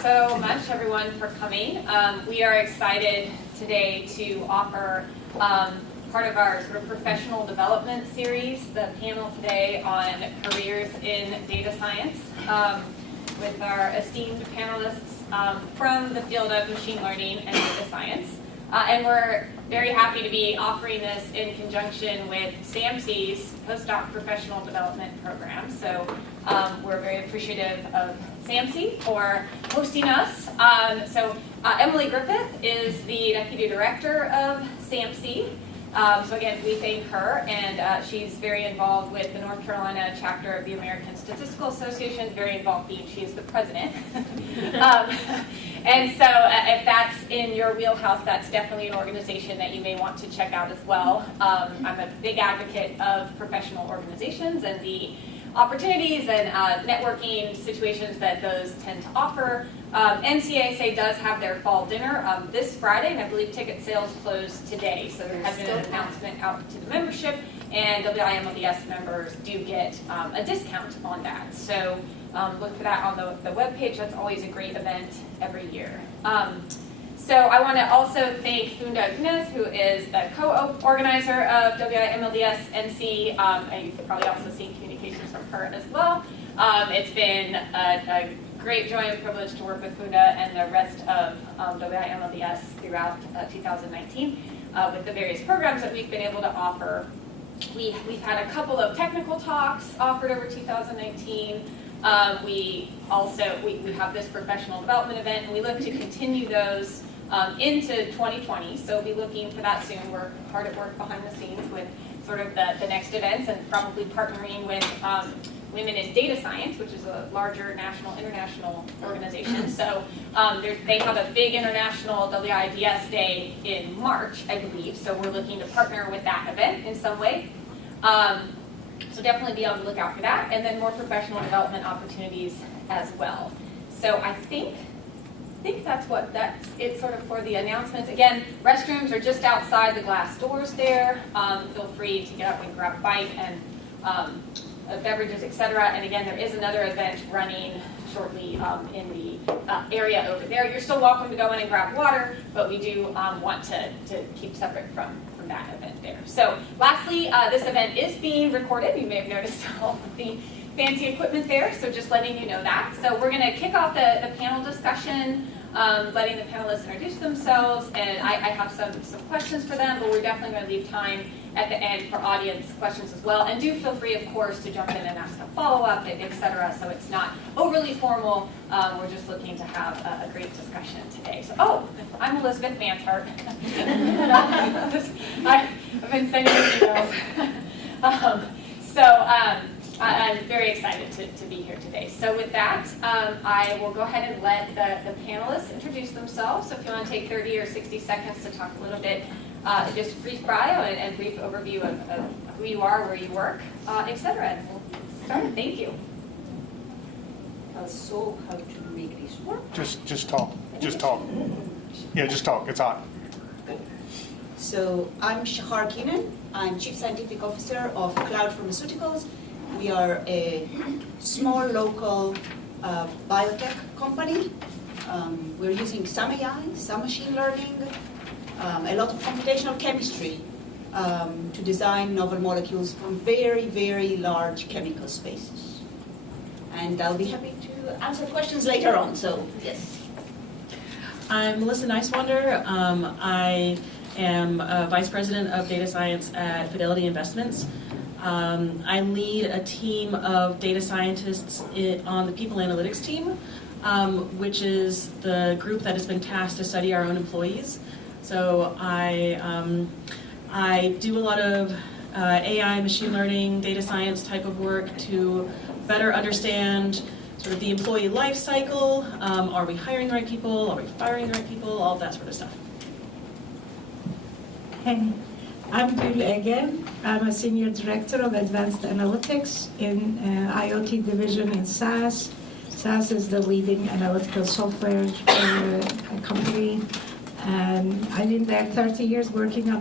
so much, everyone, for coming. We are excited today to offer part of our sort of professional development series, the panel today on careers in data science, with our esteemed panelists from the field of machine learning and data science. And we're very happy to be offering this in conjunction with SAMSI's postdoc professional development program. So we're very appreciative of SAMSI for hosting us. Emily Griffith is the Deputy Director of SAMSI. So again, we thank her, and she's very involved with the North Carolina chapter of the American Statistical Association, very involved being she is the president. And so if that's in your wheelhouse, that's definitely an organization that you may want to check out as well. I'm a big advocate of professional organizations and the opportunities and networking situations that those tend to offer. NCASA does have their fall dinner this Friday, and I believe ticket sales close today. So there has been an announcement out to the membership, and WiMLD members do get a discount on that. So look for that on the webpage. That's always a great event every year. So I want to also thank Funda Gnez, who is the co-organizer of WiMLD NC. And you've probably also seen communications from her as well. It's been a great joy and privilege to work with Funda and the rest of WiMLD throughout 2019 with the various programs that we've been able to offer. We've had a couple of technical talks offered over 2019. We have this professional development event, and we look to continue those into 2020. So we'll be looking for that soon. We're hard at work behind the scenes with sort of the next events, and probably partnering with Women in Data Science, which is a larger international organization. So they have a big international WIDS day in March, I believe. So we're looking to partner with that event in some way. So definitely be on the lookout for that, and then more professional development opportunities as well. So I think that's it sort of for the announcements. Again, restrooms are just outside the glass doors there. Feel free to get up and grab a bite and beverages, etc. And again, there is another event running shortly in the area over there. You're still welcome to go in and grab water, but we do want to keep separate from that event there. So lastly, this event is being recorded. You may have noticed all of the fancy equipment there, so just letting you know that. So we're going to kick off the panel discussion, letting the panelists introduce themselves, and I have some questions for them, but we're definitely going to leave time at the end for audience questions as well. And do feel free, of course, to jump in and ask a follow-up, etc. So it's not overly formal. We're just looking to have a great discussion today. So, I'm Elizabeth Mannshardt. I've been sending emails. I'm very excited to be here today. So with that, I will go ahead and let the panelists introduce themselves. So if you want to take 30 or 60 seconds to talk a little bit, just a brief bio and brief overview of who you are, where you work, etc. And we'll start. Thank you. So how to make this work? Just talk. Just talk. Yeah, just talk. It's hot. So I'm Shahar Keenan. I'm Chief Scientific Officer of Cloud Pharmaceuticals. We are a small local biotech company. We're using some AI, some machine learning, a lot of computational chemistry to design novel molecules from very, very large chemical spaces. And I'll be happy to answer questions later on, so yes. I'm Melissa Nysewander. I am Vice President of Data Science at Fidelity Investments. I lead a team of data scientists on the People Analytics team, which is the group that has been tasked to study our own employees. So I do a lot of AI, machine learning, data science type of work to better understand sort of the employee life cycle. Are we hiring the right people? Are we firing the right people? All of that sort of stuff. Hey, I'm Gül again. I'm a Senior Director of Advanced Analytics in IoT division in SAS. SAS is the leading analytical software company. And I've been there 30 years working on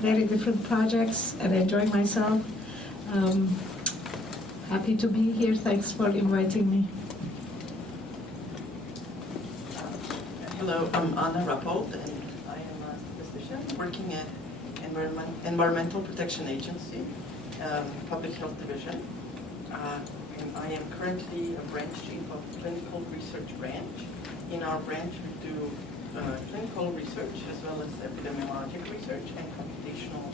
very different projects and enjoying myself. Happy to be here. Thanks for inviting me. Hello, I'm Ana Rappold, and I am a physician working at Environmental Protection Agency, Public Health Division. And I am currently a branch chief of Clinical Research Branch. In our branch, we do clinical research as well as epidemiologic research and computational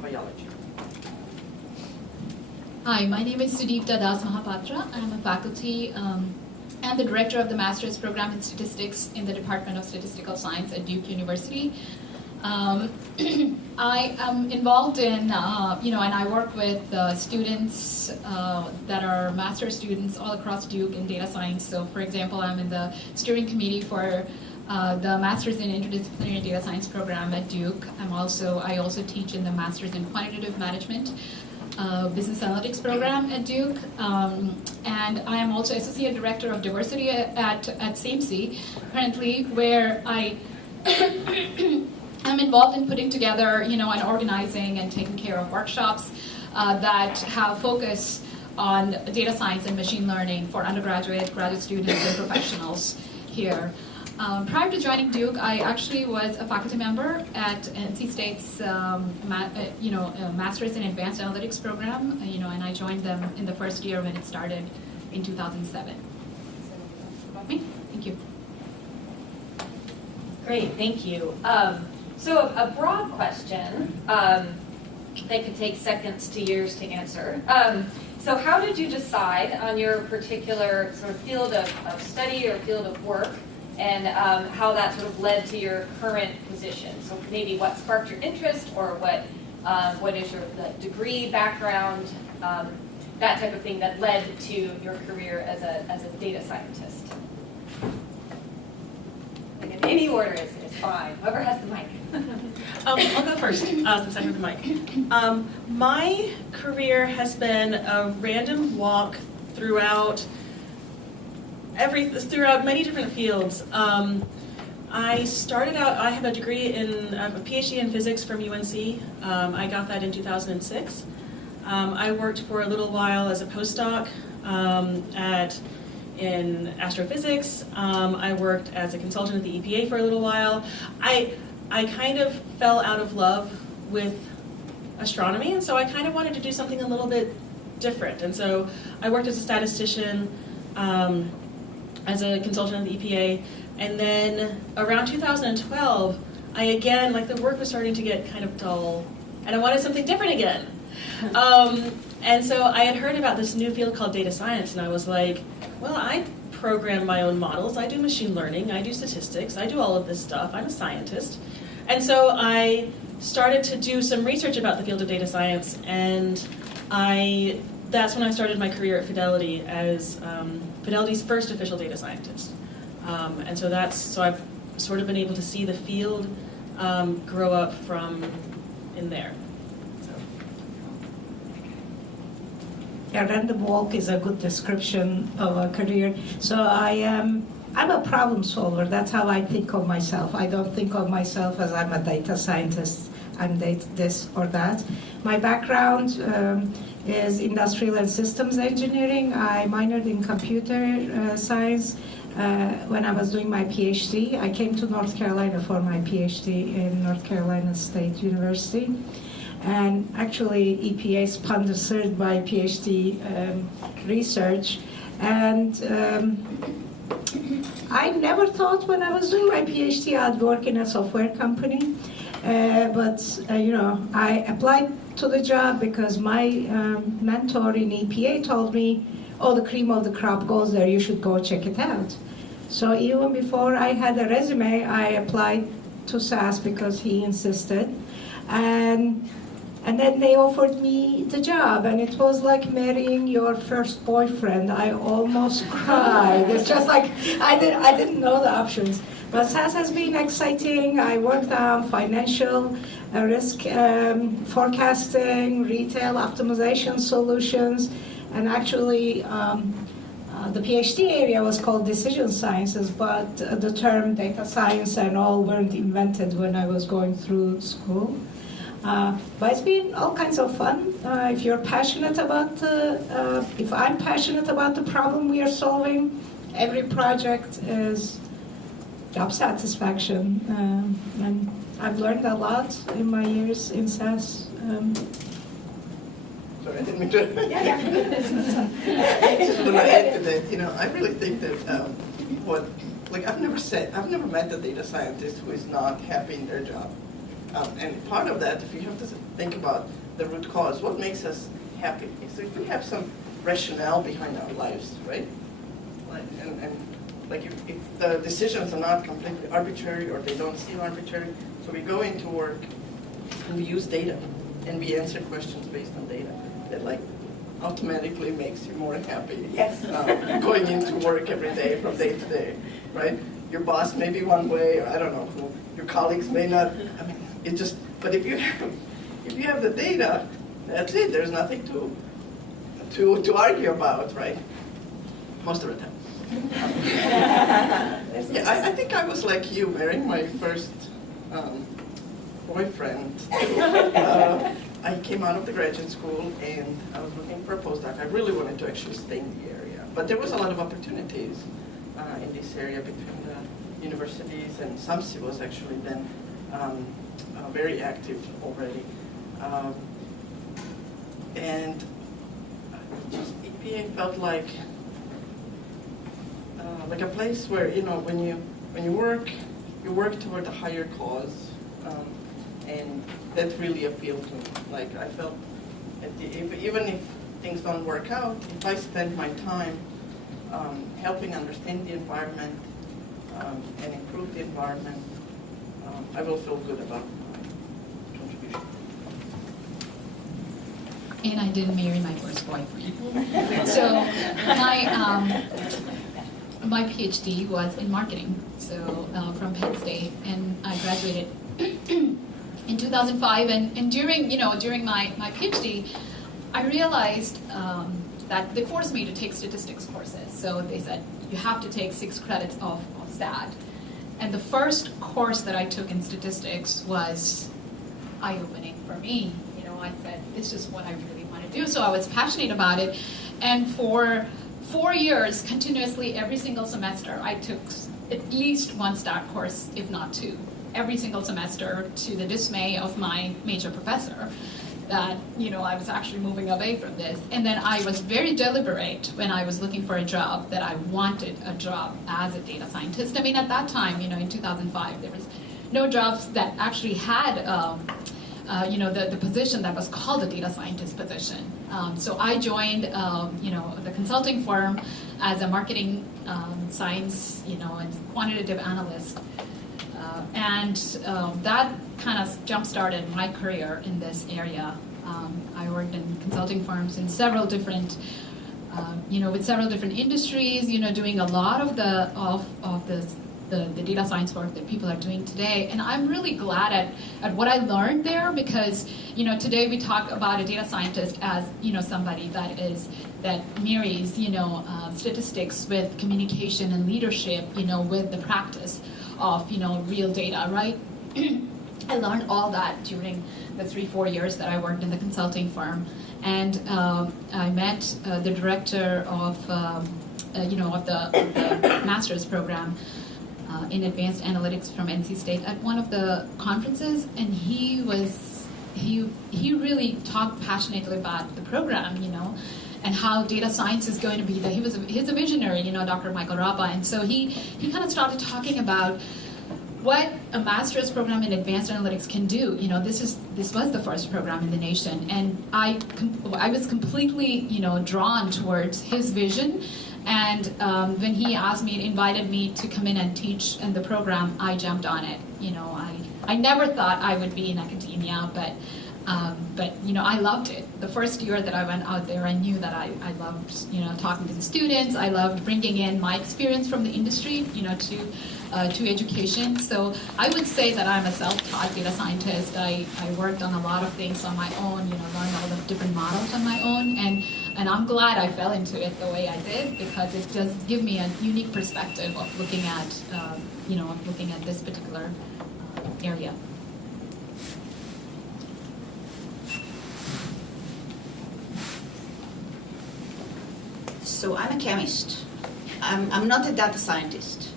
biology. Hi, my name is Sudipta Dasmohapatra. I'm a faculty and the director of the master's program in statistics in the Department of Statistical Science at Duke University. I am involved in, and I work with students that are master's students all across Duke in data science. So, for example, I'm in the steering committee for the Master's in Interdisciplinary Data Science program at Duke. I also teach in the Master's in Quantitative Management Business Analytics program at Duke, and I am also Associate Director of Diversity at SAMSI currently, where I am involved in putting together, and organizing and taking care of workshops that have focus on data science and machine learning for undergraduate, graduate students, and professionals here. Prior to joining Duke, I actually was a faculty member at NC State's, Master's in Advanced Analytics program, and I joined them in the first year when it started in 2007. So that's about me. Thank you. Great, thank you. So a broad question that could take seconds to years to answer. So how did you decide on your particular sort of field of study or field of work, and how that sort of led to your current position? So maybe what sparked your interest, or what is your degree background, that type of thing that led to your career as a data scientist? Like in any order is fine. Whoever has the mic. I'll go first, since I have the mic. My career has been a random walk throughout many different fields. I started out, I have a degree a PhD in physics from UNC. I got that in 2006. I worked for a little while as a postdoc in astrophysics. I worked as a consultant at the EPA for a little while. I kind of fell out of love with astronomy, and so I kind of wanted to do something a little bit different. And so I worked as a statistician, as a consultant at the EPA, and then around 2012, the work was starting to get kind of dull, and I wanted something different again. And so I had heard about this new field called data science, and I was like, well, I program my own models, I do machine learning, I do statistics, I do all of this stuff, I'm a scientist. And so I started to do some research about the field of data science, and that's when I started my career at Fidelity as Fidelity's first official data scientist. And so I've sort of been able to see the field grow up from in there. A random walk is a good description of a career. So I'm a problem solver. That's how I think of myself. I don't think of myself as I'm a data scientist, I'm this or that. My background is industrial and systems engineering. I minored in computer science when I was doing my PhD. I came to North Carolina for my PhD in North Carolina State University. And actually, EPA sponsored my PhD research. And I never thought when I was doing my PhD I'd work in a software company. But I applied to the job because my mentor in EPA told me, oh, the cream of the crop goes there, you should go check it out. So even before I had a resume, I applied to SAS because he insisted. And then they offered me the job, and it was like marrying your first boyfriend. I almost cried. It's just like I didn't know the options. But SAS has been exciting. I worked on financial risk forecasting, retail optimization solutions, and actually the PhD area was called decision sciences, but the term data science and all weren't invented when I was going through school. But it's been all kinds of fun. If you're passionate about if I'm passionate about the problem we are solving, every project is job satisfaction. And I've learned a lot in my years in SAS. Sorry, I didn't mean to. I just want to add to that. I really think that I've never met a data scientist who is not happy in their job. And part of that, if you have to think about the root cause, what makes us happy is if we have some rationale behind our lives, right? If the decisions are not completely arbitrary or they don't seem arbitrary, so we go into work and we use data and we answer questions based on data that automatically makes you more happy. Yes. Going into work every day from day to day, right? Your boss may be one way, or I don't know who. Your colleagues may not. But if you have the data, that's it. There's nothing to argue about, right? Most of the time. Yeah, I think I was like you, marrying my first boyfriend. I came out of the graduate school and I was looking for a postdoc. I really wanted to actually stay in the area, but there was a lot of opportunities in this area between the universities, and SAMSI was actually then very active already. And EPA felt like a place where when you work toward a higher cause, and that really appealed to me. I felt even if things don't work out, if I spend my time helping understand the environment and improve the environment, I will feel good about my contribution. And I didn't marry my first boyfriend. So my PhD was in marketing, so from Penn State, and I graduated in 2005. And during my PhD, I realized that they forced me to take statistics courses. So they said you have to take 6 credits of stat. And the first course that I took in statistics was eye-opening for me. I said, this is what I really want to do. So I was passionate about it. And for 4 years, continuously, every single semester, I took at least 1 stat course, if not 2, every single semester, to the dismay of my major professor, that, I was actually moving away from this. And then I was very deliberate when I was looking for a job that I wanted a job as a data scientist. At that time, in 2005, there was no jobs that actually had the position that was called a data scientist position. So I joined, the consulting firm as a marketing science, and quantitative analyst. And that kind of jump-started my career in this area. I worked in consulting firms in several different, with several different industries, doing a lot of the data science work that people are doing today. And I'm really glad at what I learned there, because, today we talk about a data scientist as, somebody that marries, statistics with communication and leadership, with the practice of, real data, right? I learned all that during the 3-4 years that I worked in the consulting firm. And I met the director of the master's program in advanced analytics from NC State at one of the conferences, and he really talked passionately about the program, and how data science is going to be he's a visionary, Dr. Michael Rappa, and so he kind of started talking about what a master's program in advanced analytics can do. This was the first program in the nation, and I was completely, drawn towards his vision. And when he invited me to come in and teach in the program, I jumped on it. I never thought I would be in academia, but I loved it. The first year that I went out there, I knew that I loved, talking to the students. I loved bringing in my experience from the industry, to education. So I would say that I'm a self-taught data scientist. I worked on a lot of things on my own, learned all the different models on my own, and I'm glad I fell into it the way I did, because it does give me a unique perspective of looking at this particular area. So I'm a chemist. I'm not a data scientist.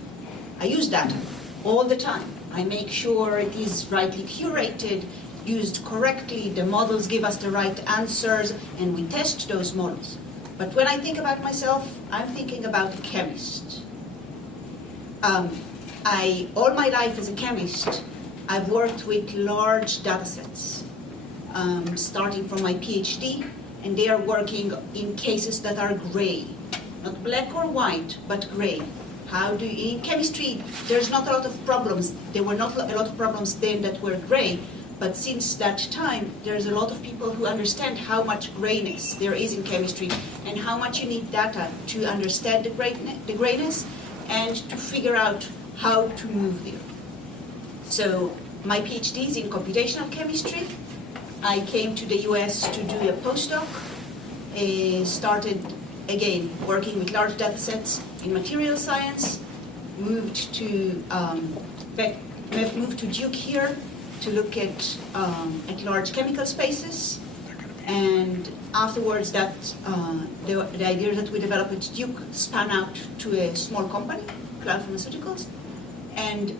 I use data. all the time. I make sure it is rightly curated, used correctly, the models give us the right answers, and we test those models. But when I think about myself, I'm thinking about a chemist. All my life as a chemist, I've worked with large data sets, starting from my PhD, and they are working in cases that are gray. Not black or white, but gray. In chemistry, there's not a lot of problems. There were not a lot of problems then that were gray, but since that time, there's a lot of people who understand how much grayness there is in chemistry and how much you need data to understand the grayness and to figure out how to move there. So my PhD is in computational chemistry. I came to the US to do a postdoc, started again working with large data sets in material science, moved to Duke here to look at large chemical spaces, and afterwards the idea that we developed at Duke span out to a small company, Cloud Pharmaceuticals. And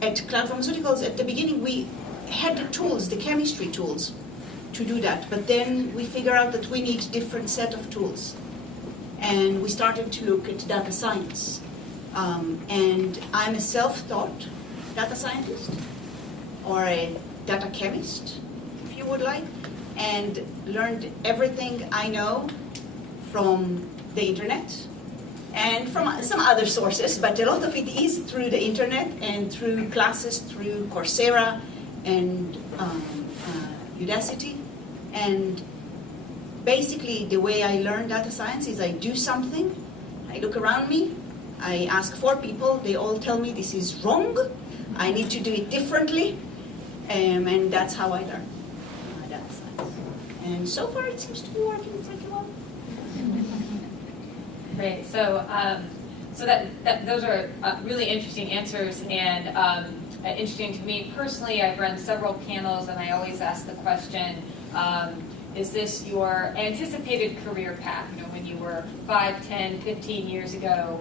at Cloud Pharmaceuticals, at the beginning, we had the tools, the chemistry tools, to do that. But then we figured out that we need a different set of tools. And we started to look at data science. And I'm a self-taught data scientist, or a data chemist, if you would like, and learned everything I know from the internet and from some other sources, but a lot of it is through the internet and through classes through Coursera and Udacity. And basically the way I learn data science is I do something, I look around me, I ask 4 people, they all tell me this is wrong, I need to do it differently, and that's how I learn data science. And so far it seems to be working pretty well. Great. So, those are really interesting answers, and interesting to me personally. I've run several panels, and I always ask the question: is this your anticipated career path? You know, when you were 5, 10, 15 years ago,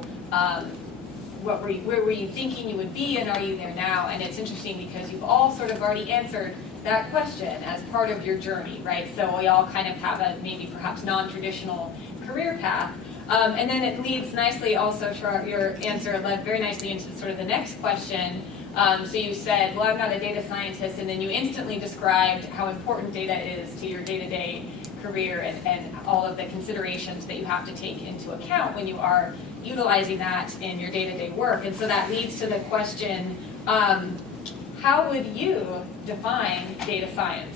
where were you thinking you would be, and are you there now? And it's interesting because you've all sort of already answered that question as part of your journey, right? So we all kind of have a maybe perhaps non-traditional career path. And then it leads nicely also to your answer led very nicely into sort of the next question. So you said, well, I'm not a data scientist, and then you instantly described how important data is to your day-to-day career and all of the considerations that you have to take into account when you are utilizing that in your day-to-day work. And so that leads to the question, how would you define data science?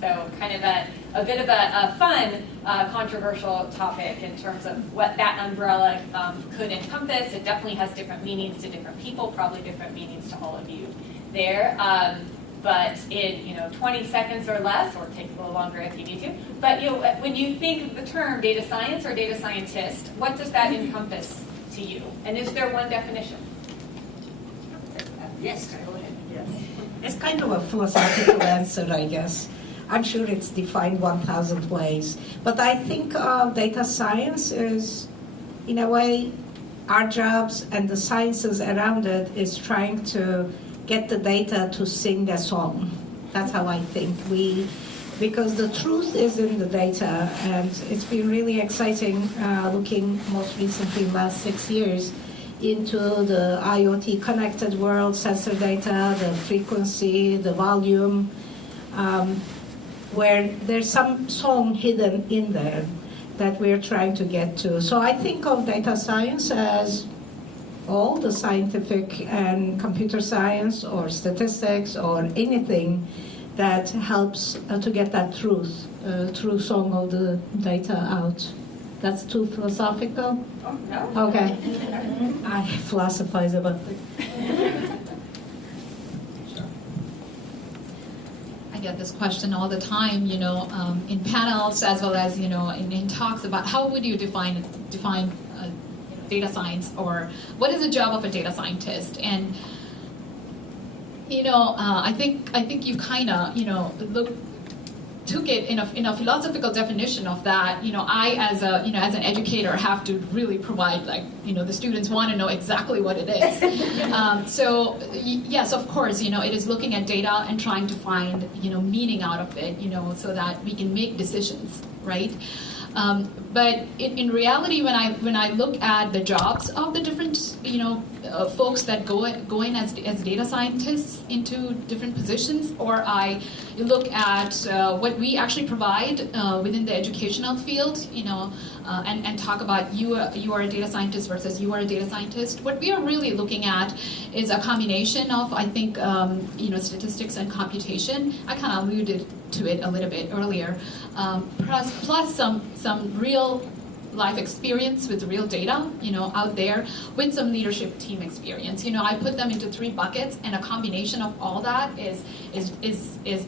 So kind of a bit of a fun, controversial topic in terms of what that umbrella could encompass. It definitely has different meanings to different people, probably different meanings to all of you there. But in 20 seconds or less, or take a little longer if you need to. But when you think of the term data science or data scientist, what does that encompass to you? And is there one definition? Yes, go ahead. Yes. It's kind of a philosophical answer, I guess. I'm sure it's defined 1,000 ways. But I think data science is, in a way, our jobs and the sciences around it is trying to get the data to sing a song. That's how I think. Because the truth is in the data, and it's been really exciting looking most recently last 6 years into the IoT connected world, sensor data, the frequency, the volume, where there's some song hidden in there that we're trying to get to. So I think of data science as all the scientific and computer science or statistics or anything that helps to get that true song of the data out. That's too philosophical? Oh, no. Okay. I philosophize about it. I get this question all the time, in panels as well as, in talks about how would you define data science, or what is the job of a data scientist? And I think you kind of took it in a philosophical definition of that, I as an educator have to really provide, like, the students want to know exactly what it is. So yes, of course, it is looking at data and trying to find, meaning out of it, so that we can make decisions, right? But in reality, when I look at the jobs of the different folks that go in as data scientists into different positions, or I look at what we actually provide within the educational field, and talk about you are a data scientist versus you are a data scientist. What we are really looking at is a combination of, I think, statistics and computation. I kind of alluded to it a little bit earlier, plus some real life experience with real data, out there, with some leadership team experience. I put them into 3 buckets, and a combination of all that is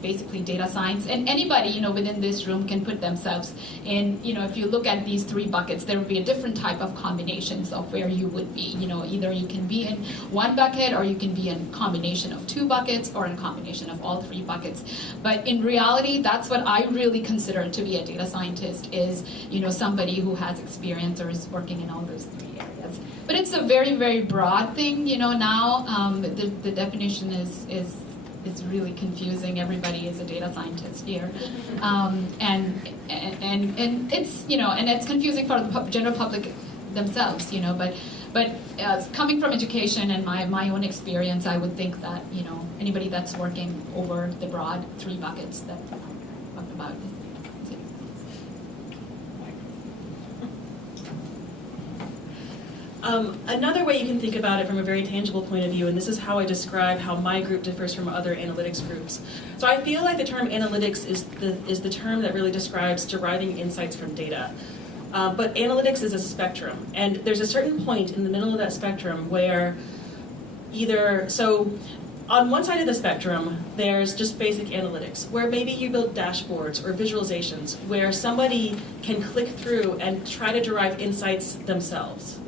basically data science. And anybody, within this room can put themselves in, if you look at these 3 buckets, there would be a different type of combinations of where you would be. Either you can be in 1 bucket, or you can be in a combination of 2 buckets, or in a combination of all 3 buckets. But in reality, that's what I really consider to be a data scientist, is, somebody who has experience or is working in all those 3 areas. But it's a very, very broad thing, now. The definition is really confusing. Everybody is a data scientist here. And it's, and it's confusing for the general public themselves, but coming from education and my own experience, I would think that, anybody that's working over the broad 3 buckets that I talked about. Another way you can think about it from a very tangible point of view, and this is how I describe how my group differs from other analytics groups. So I feel like the term analytics is the term that really describes deriving insights from data. But analytics is a spectrum, and there's a certain point in the middle of that spectrum where on one side of the spectrum, there's just basic analytics, where maybe you build dashboards or visualizations where somebody can click through and try to derive insights themselves.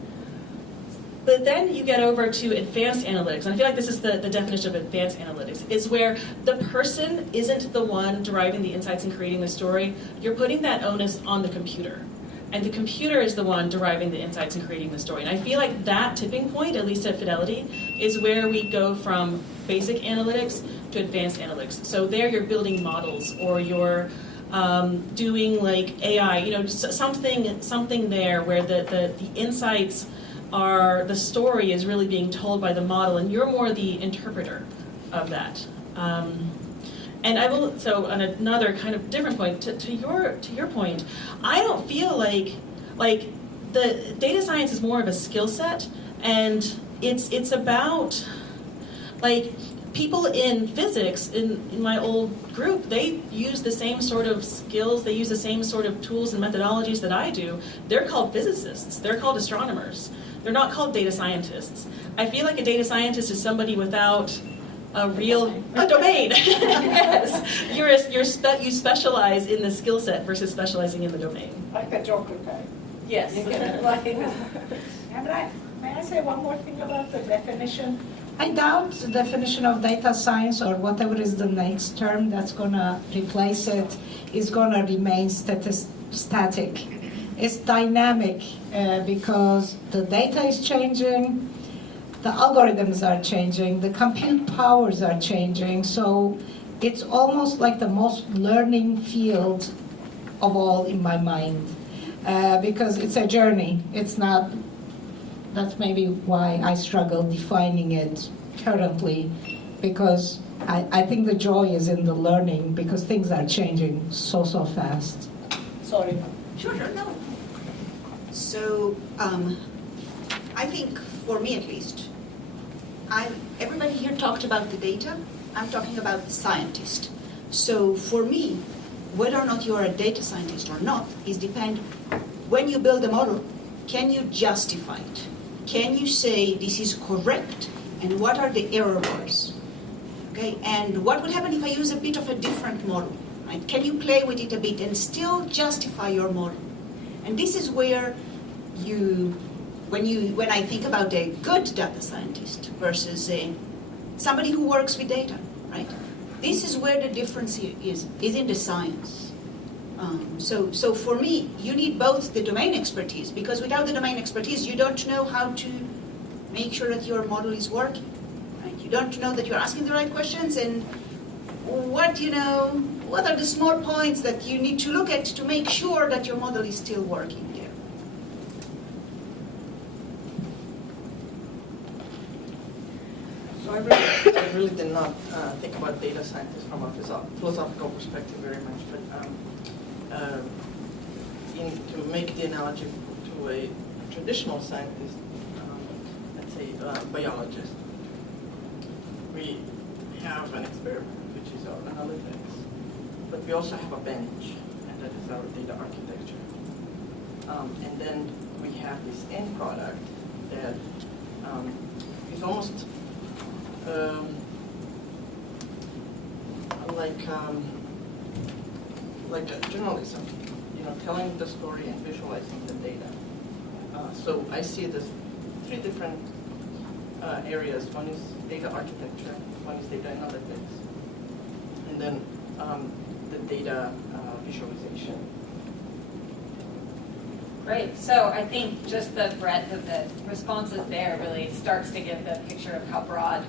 But then you get over to advanced analytics, and I feel like this is the definition of advanced analytics, is where the person isn't the one deriving the insights and creating the story. You're putting that onus on the computer, and the computer is the one deriving the insights and creating the story. And I feel like that tipping point, at least at Fidelity, is where we go from basic analytics to advanced analytics. So there you're building models, or you're doing like AI, something there where the insights are, the story is really being told by the model, and you're more the interpreter of that. And I will, so on another kind of different point, to your point, I don't feel like the data science is more of a skill set, and it's about, like, people in physics in my old group, they use the same sort of skills, they use the same sort of tools and methodologies that I do. They're called physicists, they're called astronomers. They're not called data scientists. I feel like a data scientist is somebody without a domain. Yes, you specialize in the skill set versus specializing in the domain. Like a geographer. Yes. May I say one more thing about the definition? I doubt the definition of data science, or whatever is the next term that's going to replace it, is going to remain static. It's dynamic because the data is changing, the algorithms are changing, the compute powers are changing, so it's almost like the most learning field of all in my mind, because it's a journey. It's not, that's maybe why I struggle defining it currently, because I think the joy is in the learning, because things are changing so fast. Sorry. Sure, no. So, I think, for me at least, everybody here talked about the data. I'm talking about the scientist. So, for me, whether or not you are a data scientist or not is depend. When you build a model, can you justify it? Can you say this is correct, and what are the error bars? Okay, and what would happen if I use a bit of a different model? Right? Can you play with it a bit and still justify your model? And this is where when I think about a good data scientist versus somebody who works with data, right? this is where the difference is in the science. So for me, you need both the domain expertise, because without the domain expertise, you don't know how to make sure that your model is working. Right? You don't know that you're asking the right questions, and what are the small points that you need to look at to make sure that your model is still working there. So I really did not think about data scientists from a philosophical perspective very much, but to make the analogy to a traditional scientist, let's say biologist, we have an experiment, which is our analytics, but we also have a bench, and that is our data architecture. And then we have this end product that is almost like a journalism, telling the story and visualizing the data. So I see it as three different areas. One is data architecture, one is data analytics, and then the data visualization. Great. So I think just the breadth of the responses there really starts to give the picture of how broad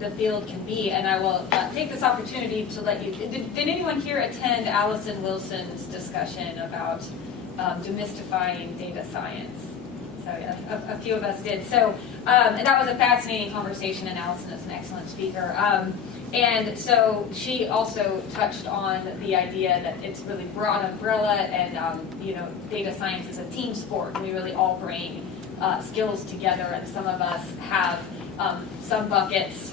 the field can be. And I will take this opportunity to let you, did anyone here attend Allison Wilson's discussion about demystifying data science? So yeah, a few of us did. So, and that was a fascinating conversation, and Allison is an excellent speaker. And so she also touched on the idea that it's really broad umbrella, and data science is a team sport. We really all bring skills together, and some of us have some buckets,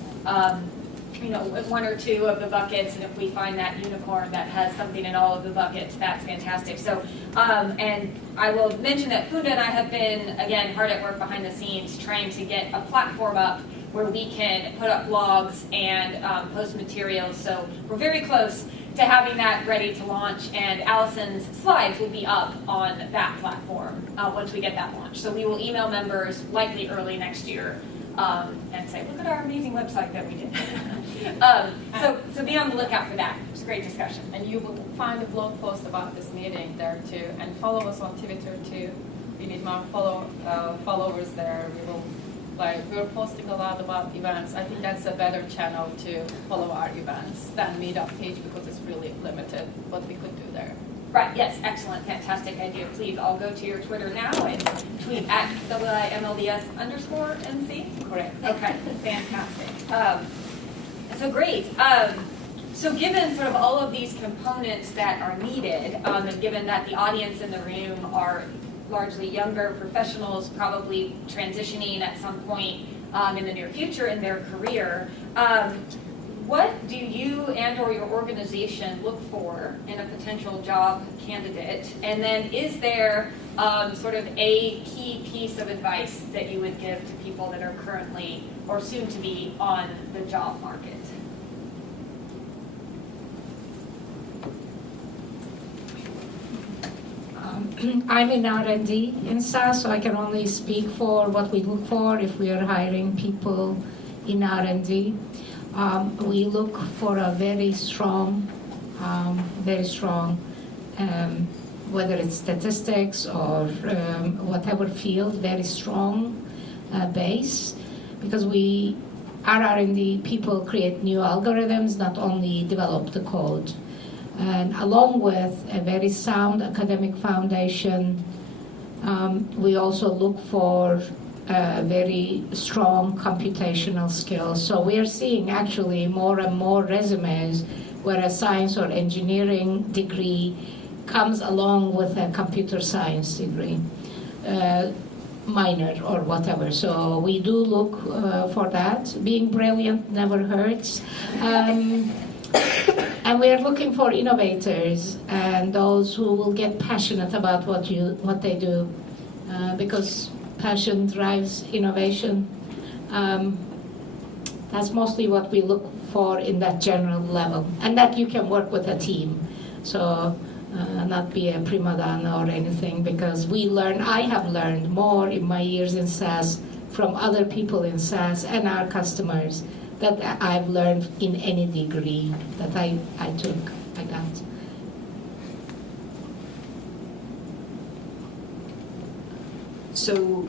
one or two of the buckets, and if we find that unicorn that has something in all of the buckets, that's fantastic. So, and I will mention that Funda and I have been, again, hard at work behind the scenes trying to get a platform up where we can put up blogs and post materials. So we're very close to having that ready to launch, and Allison's slides will be up on that platform once we get that launched. So we will email members likely early next year and say, look at our amazing website that we did. So be on the lookout for that. It's a great discussion. And you will find a blog post about this meeting there too, and follow us on Twitter too. We need more followers there. We're posting a lot about events. I think that's a better channel to follow our events than Meetup page, because it's really limited what we could do there. Right, yes, excellent, fantastic idea. Please all go to your Twitter now and tweet at WiMLDS_NC. Correct. Okay, fantastic. So great. So given sort of all of these components that are needed, and given that the audience in the room are largely younger professionals, probably transitioning at some point in the near future in their career, what do you and or your organization look for in a potential job candidate? And then is there sort of a key piece of advice that you would give to people that are currently or soon to be on the job market? I'm in R&D in SAS, so I can only speak for what we look for if we are hiring people in R&D. We look for a very strong, whether it's statistics or whatever field, very strong base, because our R&D people create new algorithms, not only develop the code. And along with a very sound academic foundation, we also look for very strong computational skills. So we are seeing actually more and more resumes where a science or engineering degree comes along with a computer science degree, minor or whatever. So we do look for that. Being brilliant never hurts. And we are looking for innovators and those who will get passionate about what they do, because passion drives innovation. That's mostly what we look for in that general level, and that you can work with a team. So not be a prima donna or anything, because I have learned more in my years in SAS from other people in SAS and our customers that I've learned in any degree that I got. So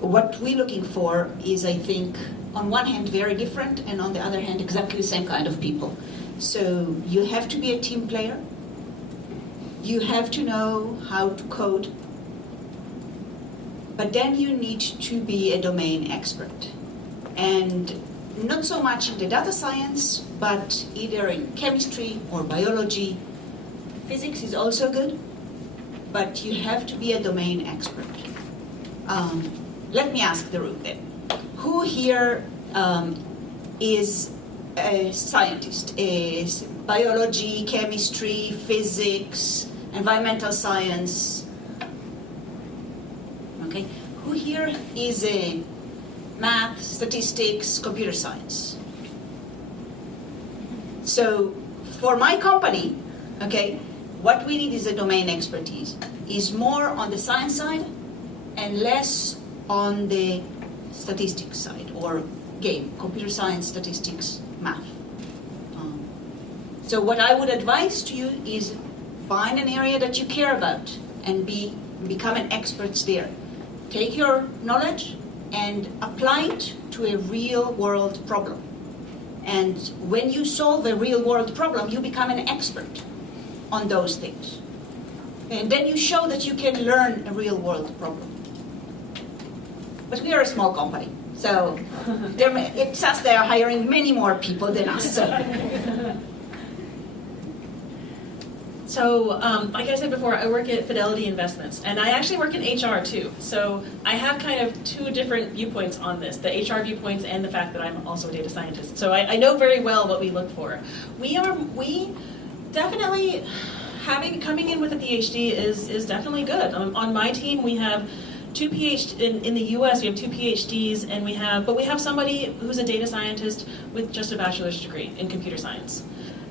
what we're looking for is, I think, on one hand very different, and on the other hand exactly the same kind of people. So you have to be a team player. You have to know how to code. But then you need to be a domain expert. And not so much in the data science, but either in chemistry or biology. Physics is also good, but you have to be a domain expert. Let me ask the room then. Who here is a scientist? Is biology, chemistry, physics, environmental science? Okay. Who here is a math, statistics, computer science? So for my company, okay, what we need is a domain expertise. Is more on the science side and less on the statistics side, or game, computer science, statistics, math. So what I would advise to you is find an area that you care about and become an expert there. Take your knowledge and apply it to a real world problem. And when you solve a real world problem, you become an expert on those things. And then you show that you can learn a real world problem. But we are a small company, so it's us that are hiring many more people than us. So, like I said before, I work at Fidelity Investments, and I actually work in HR too. So I have kind of two different viewpoints on this, the HR viewpoints and the fact that I'm also a data scientist. So I know very well what we look for. We definitely, coming in with a PhD is definitely good. On my team, we have two PhDs, in the US, we have two PhDs, and we have somebody who's a data scientist with just a bachelor's degree in computer science.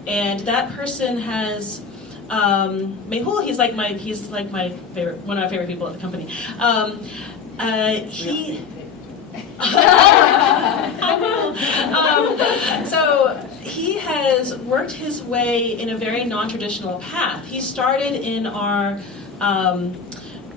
And that person has, Mehul, he's like my favorite, one of my favorite people at the company. So he has worked his way in a very non-traditional path. He started in our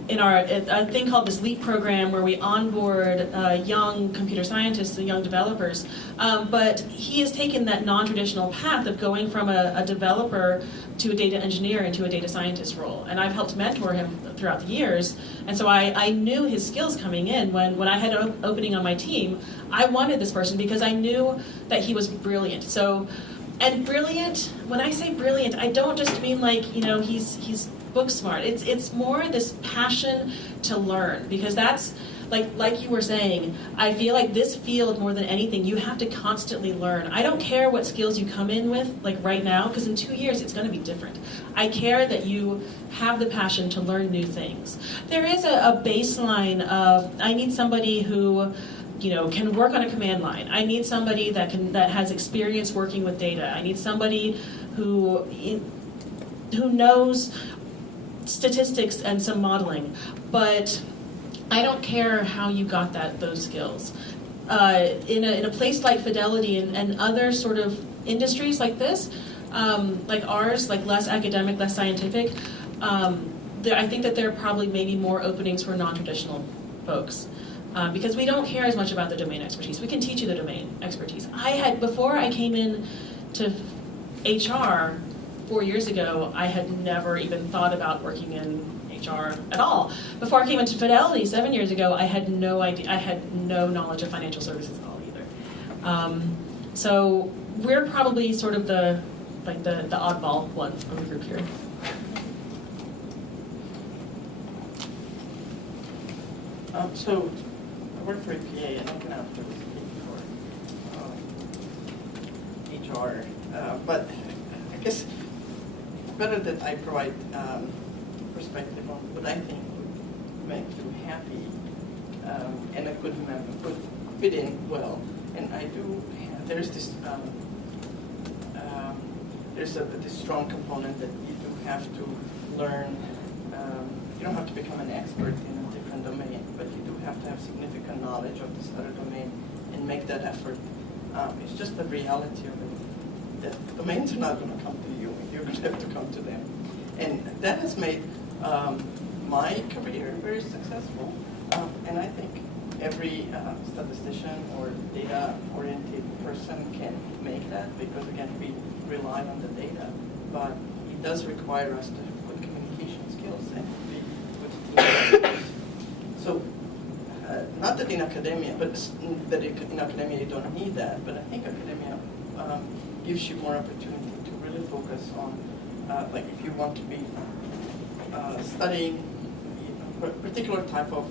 a thing called this LEAP program, where we onboard young computer scientists and young developers. But he has taken that non-traditional path of going from a developer to a data engineer into a data scientist role. And I've helped mentor him throughout the years. And so I knew his skills coming in. When I had an opening on my team, I wanted this person because I knew that he was brilliant. So, and brilliant, when I say brilliant, I don't just mean like, he's book smart. It's more this passion to learn, because that's like you were saying, I feel like this field, more than anything, you have to constantly learn. I don't care what skills you come in with, like right now, because in 2 years it's going to be different. I care that you have the passion to learn new things. There is a baseline of, I need somebody who can work on a command line. I need somebody that has experience working with data. I need somebody who knows statistics and some modeling, but I don't care how you got those skills. In a place like Fidelity and other sort of industries like this, like ours, like less academic, less scientific, I think that there are probably maybe more openings for non-traditional folks. Because we don't care as much about the domain expertise. We can teach you the domain expertise. Before I came in to HR 4 years ago, I had never even thought about working in HR at all. Before I came into Fidelity 7 years ago, I had no idea. I had no knowledge of financial services at all either. So we're probably sort of the oddball one of the group here. So I work for EPA, and I'm going to have to speak for HR, but I guess better that I provide perspective on what I think would make you happy and a good member, could fit in well. And I do. There's this. There's this strong component that you do have to learn. You don't have to become an expert in a different domain, but you do have to have significant knowledge of this other domain, and make that effort. It's just the reality of it. The domains are not going to come to you. You're going to have to come to them. And that has made my career very successful. And I think every statistician or data-oriented person can make that because, again, we rely on the data. But it does require us to have good communication skills and be good team. So, not that in academia, but that in academia you don't need that, but I think academia gives you more opportunity to really focus on, like if you want to be studying a particular type of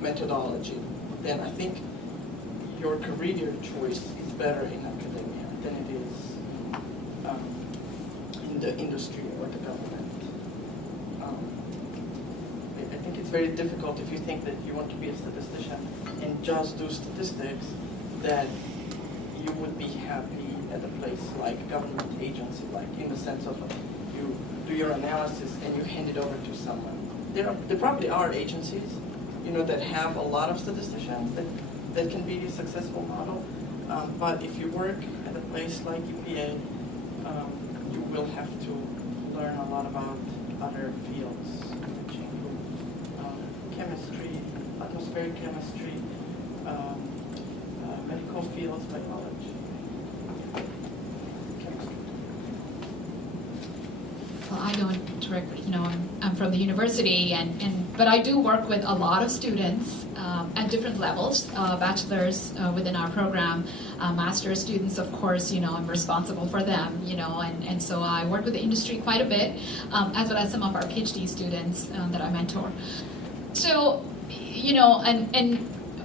methodology, then I think your career choice is better in academia than it is in the industry or the government. I think it's very difficult if you think that you want to be a statistician and just do statistics, that you would be happy at a place like a government agency, like in the sense of you do your analysis and you hand it over to someone. There probably are agencies, that have a lot of statisticians that can be a successful model. But if you work at a place like UPA, you will have to learn a lot about other fields, which include chemistry, atmospheric chemistry, medical fields, biology. Well, I don't directly, I'm from the university, but I do work with a lot of students at different levels, bachelors within our program, master's students, of course, I'm responsible for them, and so I work with the industry quite a bit, as well as some of our PhD students that I mentor. So, and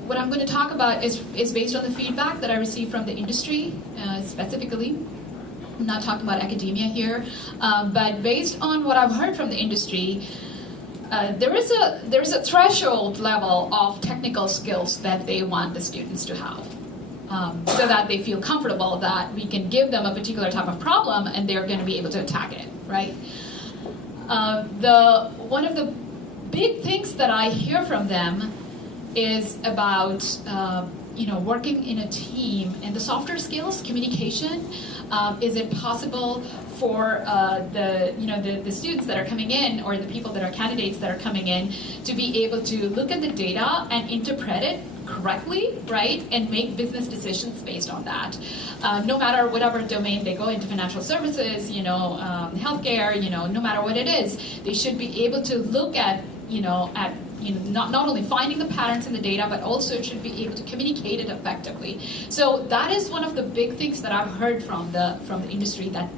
what I'm going to talk about is based on the feedback that I received from the industry, specifically. I'm not talking about academia here, but based on what I've heard from the industry, there is a threshold level of technical skills that they want the students to have, so that they feel comfortable that we can give them a particular type of problem and they're going to be able to attack it, right? One of the big things that I hear from them is about working in a team and the softer skills, communication. Is it possible for the students that are coming in, or the people that are candidates that are coming in, to be able to look at the data and interpret it correctly, right, and make business decisions based on that? No matter whatever domain they go into, financial services, healthcare, no matter what it is, they should be able to look at not only finding the patterns in the data, but also should be able to communicate it effectively. So that is one of the big things that I've heard from the industry, that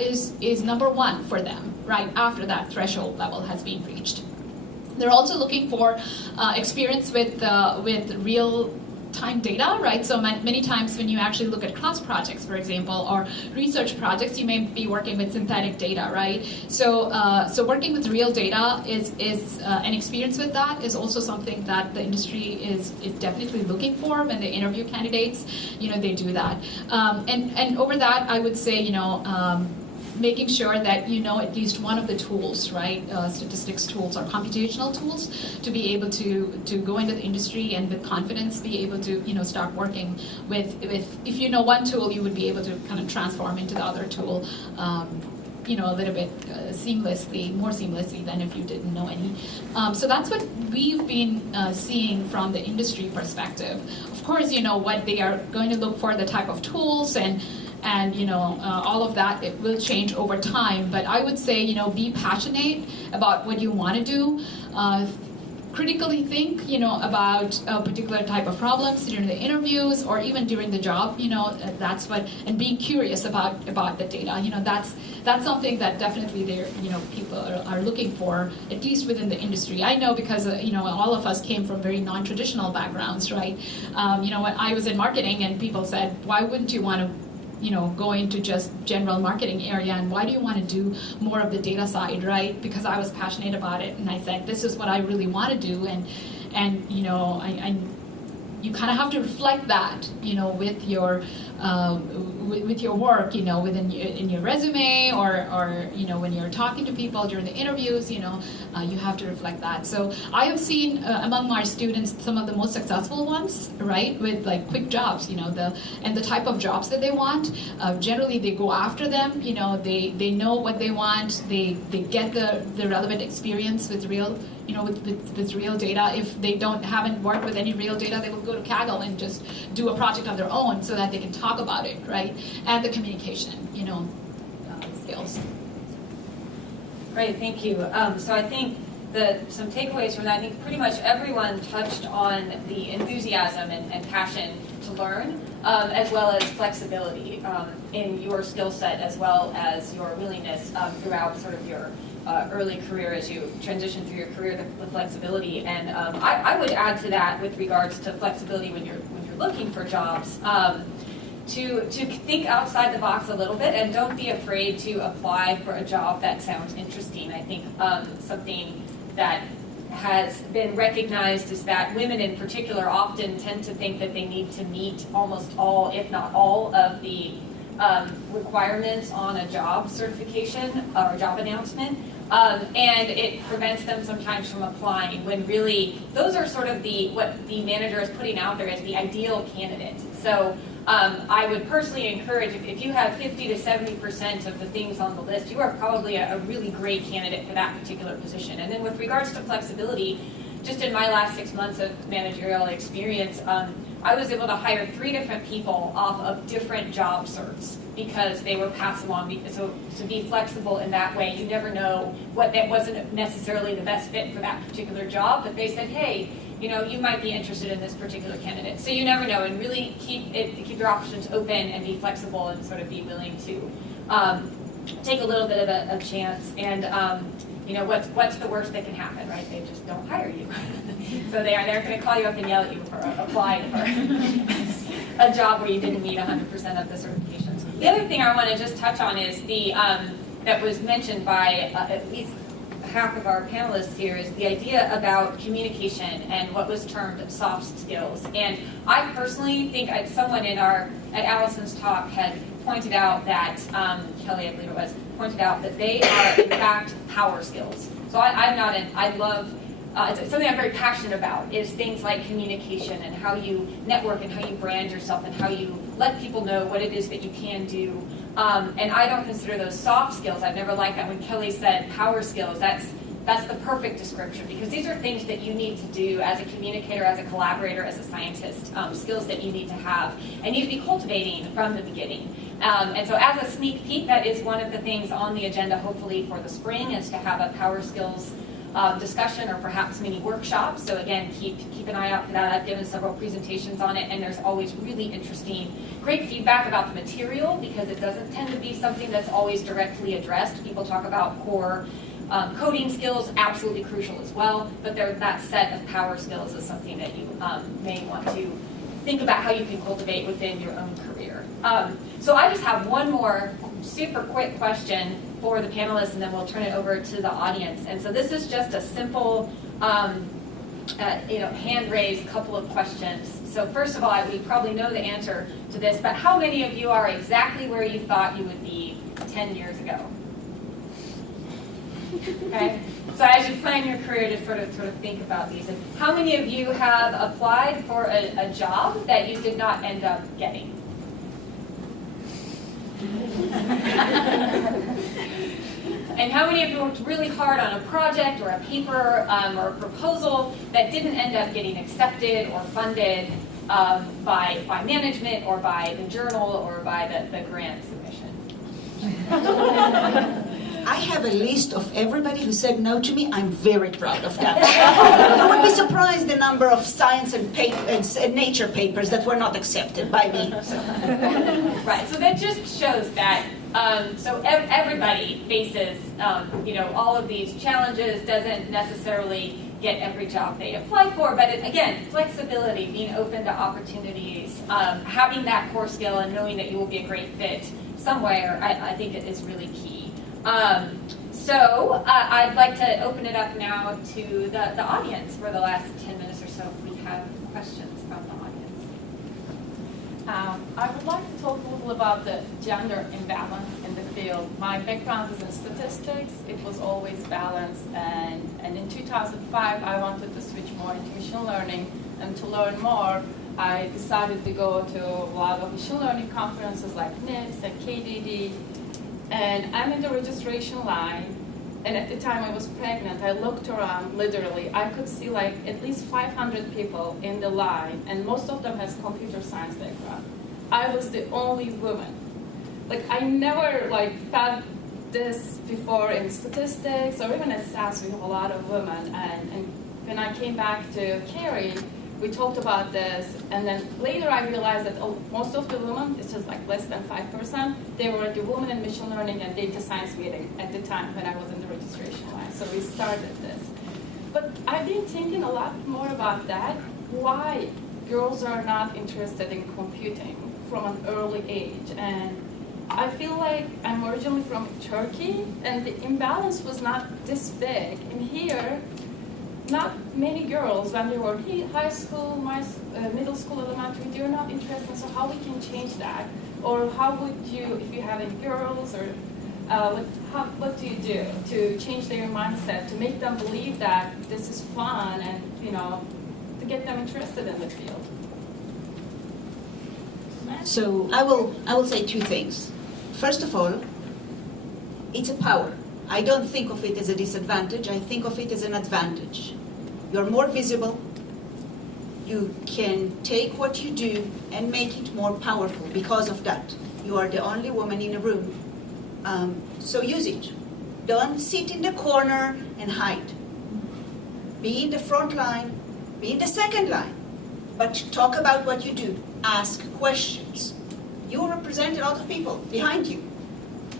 is number one for them, right, after that threshold level has been reached. They're also looking for experience with real-time data, right? So many times when you actually look at class projects, for example, or research projects, you may be working with synthetic data, right? So working with real data is an experience with that is also something that the industry is definitely looking for when they interview candidates. They do that, and over that, I would say, making sure that you know at least one of the tools, right, statistics tools or computational tools, to be able to go into the industry and with confidence be able to start working with if you know one tool, you would be able to kind of transform into the other tool a little bit more seamlessly than if you didn't know any. So that's what we've been seeing from the industry perspective. Of course, what they are going to look for, the type of tools and all of that, it will change over time. But I would say, be passionate about what you want to do. Critically think, about a particular type of problems during the interviews or even during the job. That's what, and being curious about the data. That's something that definitely people are looking for, at least within the industry. I know because all of us came from very non-traditional backgrounds, right? When I was in marketing and people said, why wouldn't you want to go into just general marketing area, and why do you want to do more of the data side, right? Because I was passionate about it, and I said, this is what I really want to do, and you kind of have to reflect that, with with your work, within in your resume or when you're talking to people during the interviews, you have to reflect that. So I have seen among my students some of the most successful ones, right, with like quick jobs, and the type of jobs that they want. Generally, they go after them. They know what they want. They get the relevant experience with real. With real data. If they haven't worked with any real data, they will go to Kaggle and just do a project on their own so that they can talk about it, right? And the communication, skills. Great, thank you. So I think some takeaways from that, I think pretty much everyone touched on the enthusiasm and passion to learn, as well as flexibility in your skill set, as well as your willingness throughout sort of your early career as you transition through your career, the flexibility. And I would add to that with regards to flexibility when you're looking for jobs, to think outside the box a little bit and don't be afraid to apply for a job that sounds interesting. I think something that has been recognized is that women in particular often tend to think that they need to meet almost all, if not all, of the requirements on a job certification or a job announcement. And it prevents them sometimes from applying when really those are sort of what the manager is putting out there as the ideal candidate. So I would personally encourage, if you have 50 to 70% of the things on the list, you are probably a really great candidate for that particular position. And then with regards to flexibility, just in my last 6 months of managerial experience, I was able to hire 3 different people off of different job certs because they were passed along. So to be flexible in that way, you never know that wasn't necessarily the best fit for that particular job, but they said, hey, you might be interested in this particular candidate. So you never know, and really keep your options open and be flexible and sort of be willing to take a little bit of a chance. And what's the worst that can happen, right? They just don't hire you. So they're going to call you up and yell at you for applying for a job where you didn't meet 100% of the certifications. The other thing I want to just touch on is that was mentioned by at least half of our panelists here, is the idea about communication and what was termed soft skills. And I personally think someone at Allison's talk had pointed out that, Kelly I believe it was, pointed out that they are in fact power skills. So it's something I'm very passionate about, is things like communication and how you network and how you brand yourself and how you let people know what it is that you can do. And I don't consider those soft skills. I've never liked that when Kelly said power skills. That's the perfect description, because these are things that you need to do as a communicator, as a collaborator, as a scientist, skills that you need to have and need to be cultivating from the beginning. And so as a sneak peek, that is one of the things on the agenda, hopefully for the spring, is to have a power skills discussion or perhaps mini workshops. So again, keep an eye out for that. I've given several presentations on it, and there's always really interesting, great feedback about the material, because it doesn't tend to be something that's always directly addressed. People talk about core coding skills, absolutely crucial as well, but that set of power skills is something that you may want to think about how you can cultivate within your own career. So I just have one more super quick question for the panelists, and then we'll turn it over to the audience. And so this is just a simple, hand-raised couple of questions. So first of all, we probably know the answer to this, but how many of you are exactly where you thought you would be 10 years ago? Okay. So as you plan your career, just sort of think about these. And how many of you have applied for a job that you did not end up getting? And how many of you worked really hard on a project or a paper or a proposal that didn't end up getting accepted or funded by management or by the journal or by the grant submission? I have a list of everybody who said no to me. I'm very proud of that. You would be surprised the number of science and nature papers that were not accepted by me. Right, so that just shows that everybody faces all of these challenges, doesn't necessarily get every job they apply for, but again, flexibility, being open to opportunities, having that core skill and knowing that you will be a great fit somewhere, I think it is really key. So I'd like to open it up now to the audience for the last 10 minutes or so if we have questions from the audience. I would like to talk a little about the gender imbalance in the field. My background is in statistics. It was always balanced, and in 2005 I wanted to switch more into machine learning, and to learn more I decided to go to a lot of machine learning conferences like NIPS and KDD, and I'm in the registration line. And at the time I was pregnant, I looked around, literally, I could see like at least 500 people in the line, and most of them has computer science background. I was the only woman. Like, I never felt this before in statistics, or even at SAS, we have a lot of women. And when I came back to Cary, we talked about this, and then later I realized that most of the women, it's just like less than 5%, they were at the Women in Machine Learning and Data Science meeting at the time when I was in the registration line. So we started this. But I've been thinking a lot more about that, why girls are not interested in computing from an early age. And I feel like I'm originally from Turkey, and the imbalance was not this big. And here, not many girls, when they were in high school, middle school, elementary, they're not interested. So how we can change that? Or how would you, if you have any girls, or what do you do to change their mindset, to make them believe that this is fun, and to get them interested in the field? So I will say two things. First of all, it's a power. I don't think of it as a disadvantage. I think of it as an advantage. You're more visible. You can take what you do and make it more powerful because of that. You are the only woman in a room. So use it. Don't sit in the corner and hide. Be in the front line. Be in the second line. But talk about what you do. Ask questions. You represent a lot of people behind you.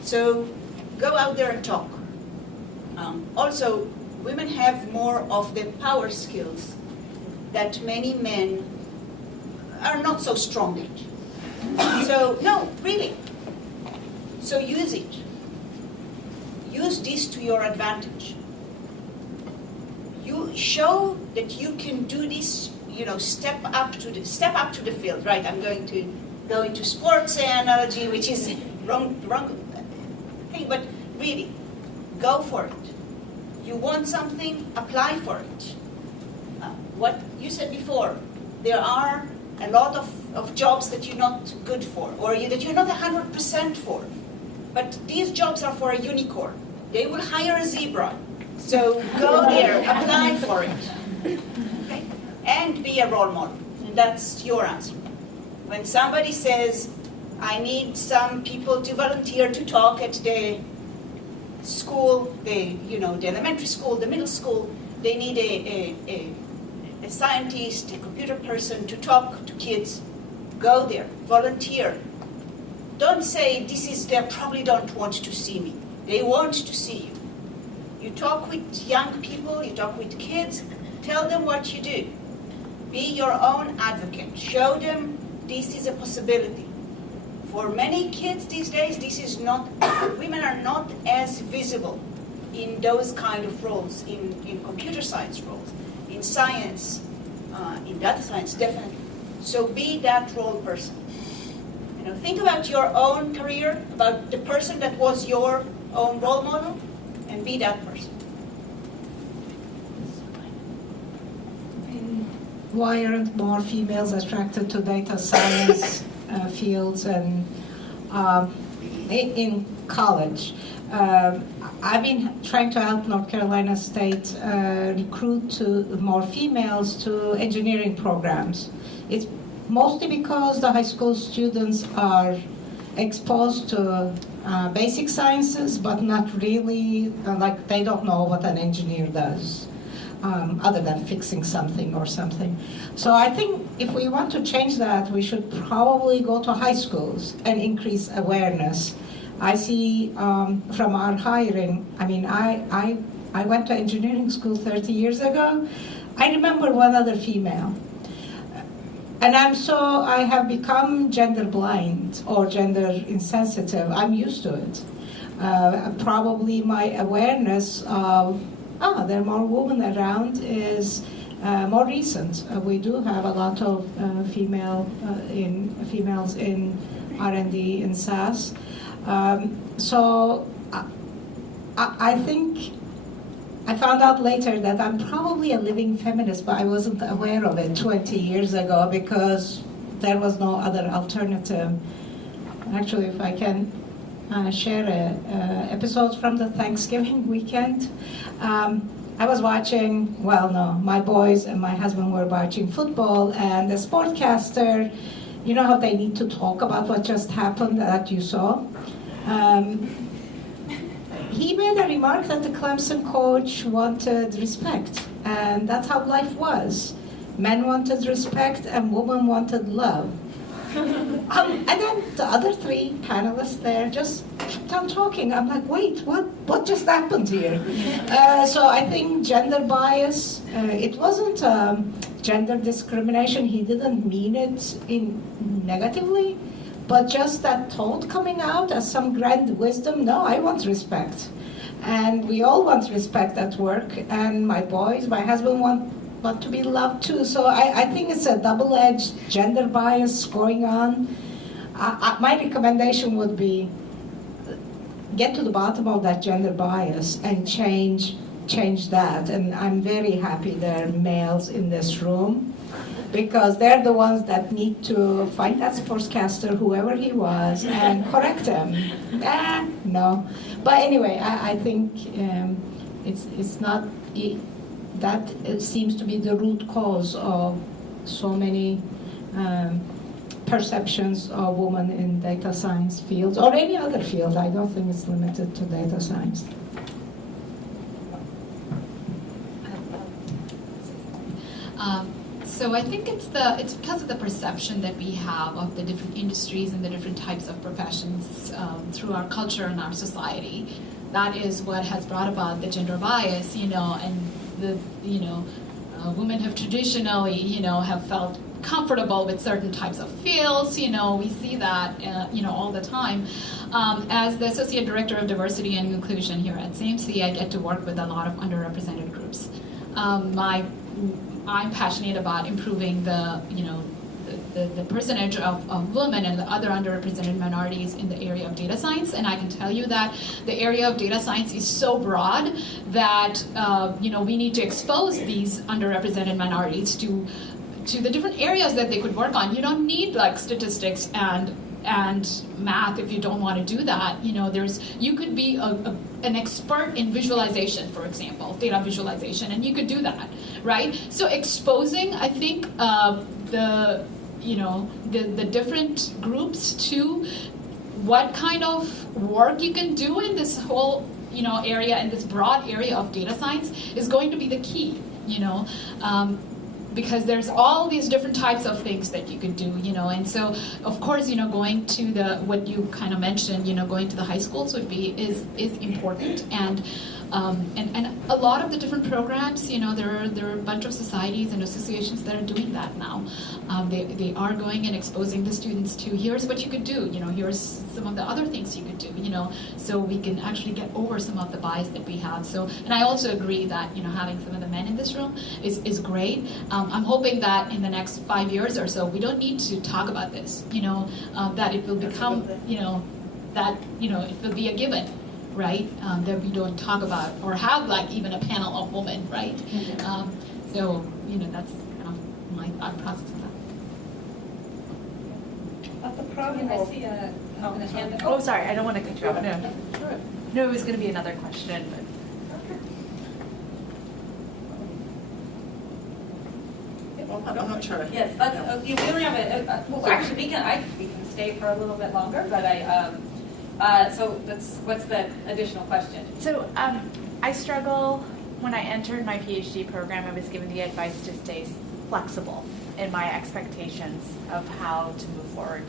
So go out there and talk. Also, women have more of the power skills that many men are not so strong at. So, no, really. So use it. Use this to your advantage. You show that you can do this, step up to the field, right? I'm going to go into sports analogy, which is wrong thing, but really, go for it. You want something, apply for it. What you said before, there are a lot of jobs that you're not good for, or that you're not 100% for. But these jobs are for a unicorn. They will hire a zebra. So go there, apply for it. Okay? And be a role model. And that's your answer. When somebody says, I need some people to volunteer to talk at the school, the elementary school, the middle school, they need a scientist, a computer person to talk to kids. Go there, volunteer. Don't say, they probably don't want to see me. They want to see you. You talk with young people, you talk with kids, tell them what you do. Be your own advocate. Show them this is a possibility. For many kids these days, this is not, women are not as visible in those kind of roles, in computer science roles, in science, in data science, definitely. So be that role person. Think about your own career, about the person that was your own role model, and be that person. Why aren't more females attracted to data science fields and in college? I've been trying to help North Carolina State recruit more females to engineering programs. It's mostly because the high school students are exposed to basic sciences, but not really, they don't know what an engineer does, other than fixing something or something. So I think if we want to change that, we should probably go to high schools and increase awareness. I see from our hiring, I went to engineering school 30 years ago. I remember one other female. And I have become gender blind or gender insensitive. I'm used to it. Probably my awareness of, there are more women around is more recent. We do have a lot of females in R&D in SAS. So I think I found out later that I'm probably a living feminist, but I wasn't aware of it 20 years ago because there was no other alternative. Actually, if I can share an episode from the Thanksgiving weekend. I was watching, my boys and my husband were watching football, and the sportcaster, you know how they need to talk about what just happened that you saw? He made a remark that the Clemson coach wanted respect, and that's how life was. Men wanted respect, and women wanted love. And then the other three panelists there just kept on talking. I'm like, wait, what just happened here? So I think gender bias, it wasn't gender discrimination. He didn't mean it negatively, but just that thought coming out as some grand wisdom. No, I want respect. And we all want respect at work. And my boys, my husband want to be loved too. So I think it's a double-edged gender bias going on. My recommendation would be get to the bottom of that gender bias and change that. And I'm very happy there are males in this room because they're the ones that need to find that sportscaster, whoever he was, and correct him. No. But anyway, I think it's not... That seems to be the root cause of so many perceptions of women in data science fields or any other field. I don't think it's limited to data science. So I think it's because of the perception that we have of the different industries and the different types of professions through our culture and our society. That is what has brought about the gender bias, and women have traditionally, have felt comfortable with certain types of fields. We see that, all the time. As the Associate Director of Diversity and Inclusion here at SAMSI, I get to work with a lot of underrepresented groups. I'm passionate about improving the percentage of women and the other underrepresented minorities in the area of data science, and I can tell you that the area of data science is so broad that we need to expose these underrepresented minorities to the different areas that they could work on. You don't need like statistics and math if you don't want to do that. You could be an expert in visualization, for example, data visualization, and you could do that, right? So exposing, I think, the different groups to what kind of work you can do in this whole area, in this broad area of data science is going to be the key, because there's all these different types of things that you could do, and so of course, going to what you kind of mentioned, going to the high schools is important, and a lot of the different programs, there are a bunch of societies and associations that are doing that now. They are going and exposing the students to here's what you could do, here's some of the other things you could do, so we can actually get over some of the bias that we have. So, and I also agree that having some of the men in this room is great. I'm hoping that in the next 5 years or so, we don't need to talk about this, that it will become, that it will be a given. Right, that we don't talk about or have like even a panel of women, right? So that's kind of my thought process of that. But the problem I see a hand. Oh, sorry, I don't want to cut you off. No, it was going to be another question. I'm not sure. Yes, we only have well, actually, we can stay for a little bit longer, but so what's the additional question? So I struggle. When I entered my PhD program, I was given the advice to stay flexible in my expectations of how to move forward.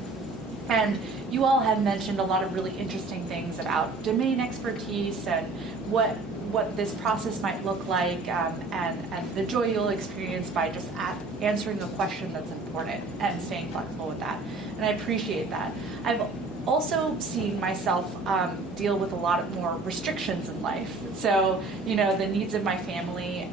And you all have mentioned a lot of really interesting things about domain expertise and what this process might look like, and the joy you'll experience by just answering a question that's important and staying flexible with that. And I appreciate that. I've also seeing myself deal with a lot more restrictions in life. So, the needs of my family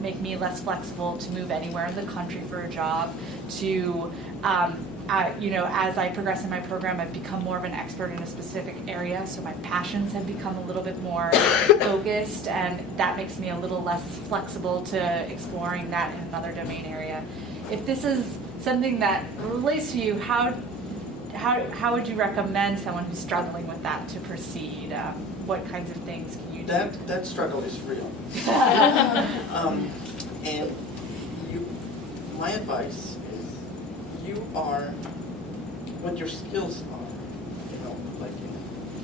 make me less flexible to move anywhere in the country for a job, to, as I progress in my program, I've become more of an expert in a specific area, so my passions have become a little bit more focused, and that makes me a little less flexible to exploring that in another domain area. If this is something that relates to you, how would you recommend someone who's struggling with that to proceed? What kinds of things can you do? That struggle is real. And my advice is you are what your skills are,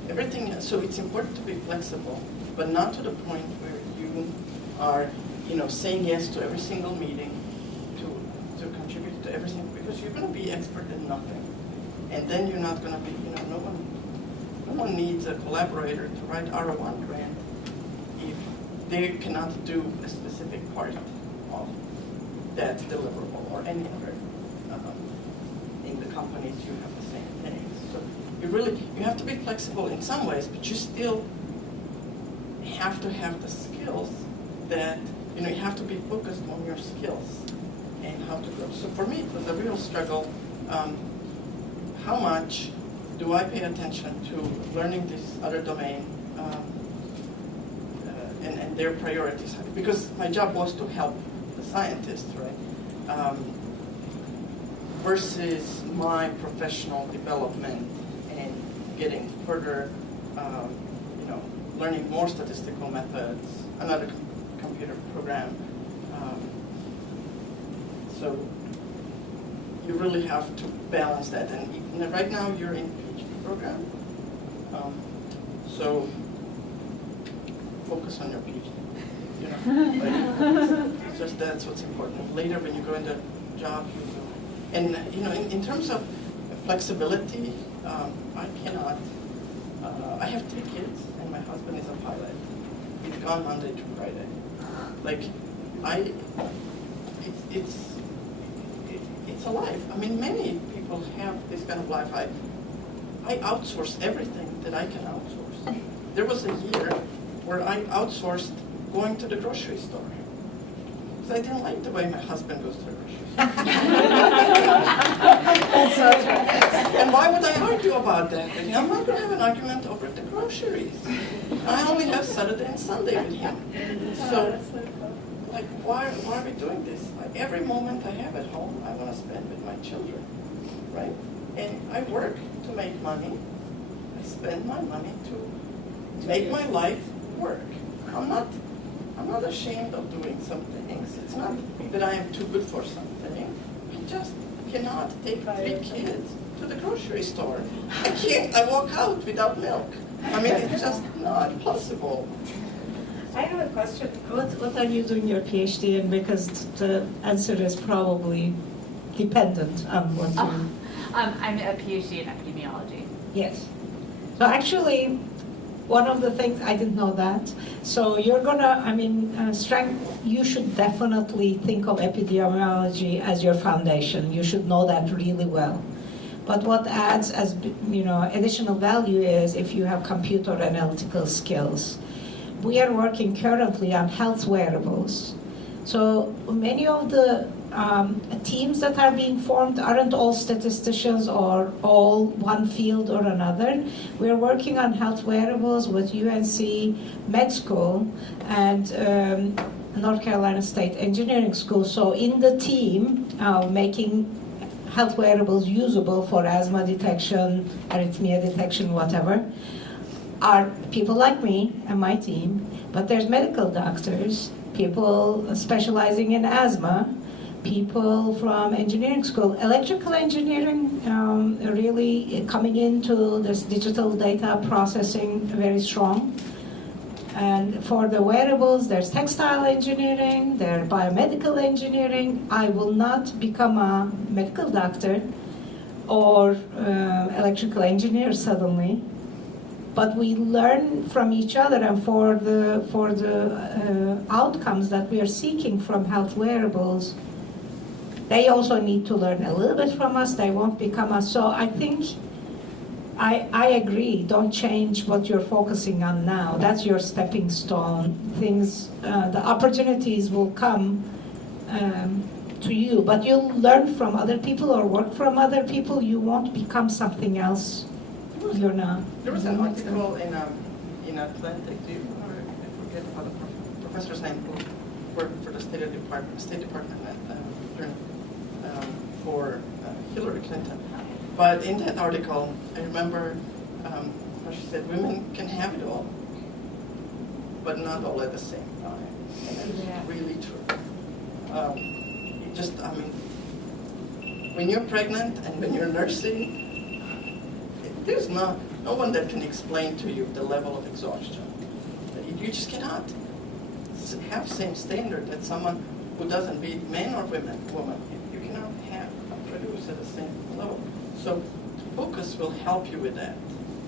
everything. So it's important to be flexible, but not to the point where you are, saying yes to every single meeting, to contribute to everything, because you're going to be expert in nothing. And then you're not going to be, no one needs a collaborator to write R1 grant if they cannot do a specific part of that deliverable or any other. In the companies, you have the same things. So you have to be flexible in some ways, but you still have to have the skills that, you have to be focused on your skills and how to grow. So for me, it was a real struggle. How much do I pay attention to learning this other domain and their priorities? Because my job was to help the scientists, right? Versus my professional development and getting further, learning more statistical methods, another computer program. So you really have to balance that. And right now you're in PhD program, so focus on your PhD. It's just that's what's important. Later, when you go into job, you will. And in terms of flexibility, I cannot. I have 3 kids, and my husband is a pilot. He's gone Monday to Friday. It's a life. I mean, many people have this kind of life. I outsource everything that I can outsource. There was a year where I outsourced going to the grocery store because I didn't like the way my husband goes to the grocery store. And why would I argue about that? I'm not going to have an argument over the groceries. I only have Saturday and Sunday with him. So, why are we doing this? Every moment I have at home, I want to spend with my children, right? And I work to make money. I spend my money to make my life work. I'm not ashamed of doing some things. It's not that I am too good for something. I just cannot take 3 kids to the grocery store. I can't. I walk out without milk. I mean, it's just not possible. I have a question. What are you doing your PhD in? Because the answer is probably dependent on what you... I'm a PhD in epidemiology. Yes. So actually, one of the things, I didn't know that. So you're gonna, you should definitely think of epidemiology as your foundation. You should know that really well. But what adds as, additional value is if you have computer analytical skills. We are working currently on health wearables. So many of the teams that are being formed aren't all statisticians or all one field or another. We're working on health wearables with UNC Med School and North Carolina State Engineering School. So in the team, making health wearables usable for asthma detection, arrhythmia detection, whatever, are people like me and my team, but there's medical doctors, people specializing in asthma, people from engineering school, electrical engineering, really coming into this digital data processing very strong. And for the wearables, there's textile engineering, there's biomedical engineering. I will not become a medical doctor or electrical engineer suddenly. But we learn from each other, and for the outcomes that we are seeking from health wearables, they also need to learn a little bit from us. They won't become us. So I think I agree. Don't change what you're focusing on now. That's your stepping stone. Things, the opportunities will come to you, but you'll learn from other people or work from other people. You won't become something else you're not. There was an article in Atlantic, I forget about the professor's name, who worked for the State Department for Hillary Clinton. But in that article, I remember how she said, women can have it all, but not all at the same time. And that's really true. When you're pregnant and when you're nursing, there's no one that can explain to you the level of exhaustion. You just cannot have the same standard that someone who doesn't be man or woman. You cannot produce at the same level. So focus will help you with that,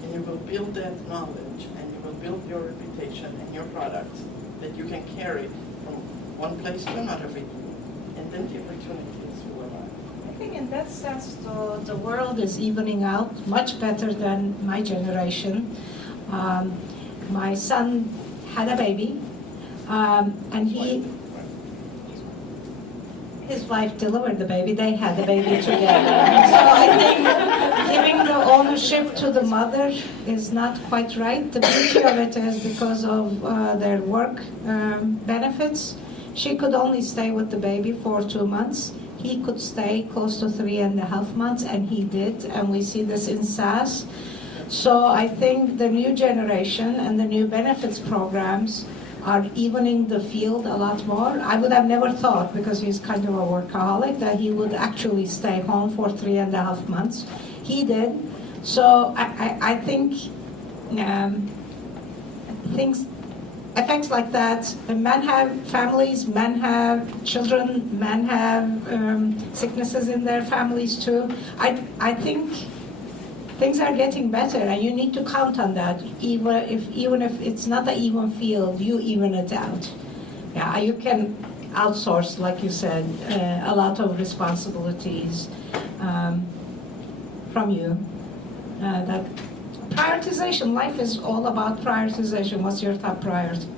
and you will build that knowledge, and you will build your reputation and your products that you can carry from one place to another with you, and then the opportunities will arise. I think in that sense, the world is evening out much better than my generation. My son had a baby, and his wife delivered the baby. They had the baby together. So I think giving the ownership to the mother is not quite right. The beauty of it is because of their work benefits. She could only stay with the baby for 2 months. He could stay close to 3.5 months, and he did. And we see this in SAS. So I think the new generation and the new benefits programs are evening the field a lot more. I would have never thought, because he's kind of a workaholic, that he would actually stay home for 3.5 months. He did. So I think effects like that, men have families, men have children, men have sicknesses in their families too. I think things are getting better, and you need to count on that. Even if it's not an even field, you even it out. Yeah, you can outsource, like you said, a lot of responsibilities from you. That prioritization. Life is all about prioritization. What's your top priority?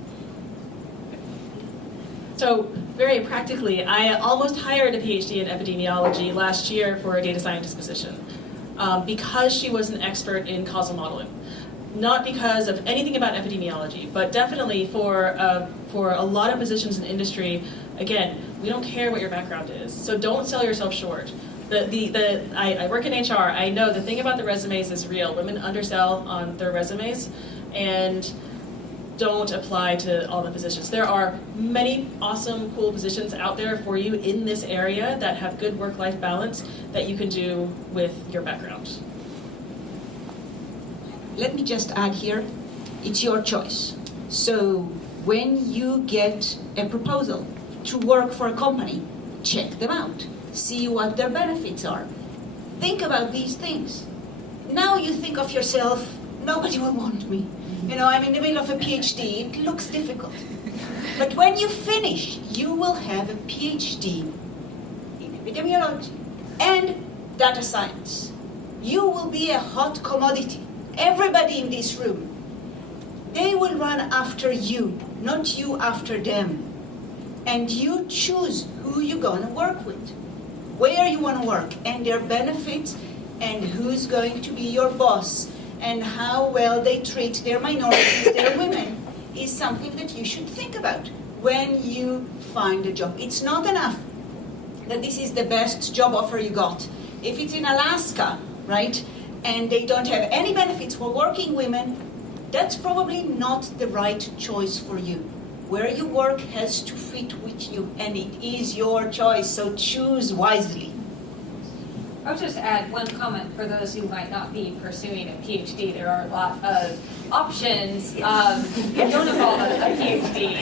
So very practically, I almost hired a PhD in epidemiology last year for a data scientist position. Because she was an expert in causal modeling. Not because of anything about epidemiology, but definitely for a lot of positions in industry, again, we don't care what your background is, so don't sell yourself short. I work in HR, I know the thing about the resumes is real. Women undersell on their resumes and don't apply to all the positions. There are many awesome, cool positions out there for you in this area that have good work-life balance that you can do with your background. Let me just add here, it's your choice. So when you get a proposal to work for a company, check them out. See what their benefits are. Think about these things. Now you think of yourself, nobody will want me. I'm in the middle of a PhD, it looks difficult. But when you finish, you will have a PhD in epidemiology and data science. You will be a hot commodity. Everybody in this room, they will run after you, not you after them. And you choose who you're going to work with, where you want to work, and their benefits, and who's going to be your boss, and how well they treat their minorities, their women, is something that you should think about when you find a job. It's not enough that this is the best job offer you got. If it's in Alaska, right, and they don't have any benefits for working women, that's probably not the right choice for you. Where you work has to fit with you, and it is your choice, so choose wisely. I would just add one comment for those who might not be pursuing a PhD. There are a lot of options that don't involve a PhD.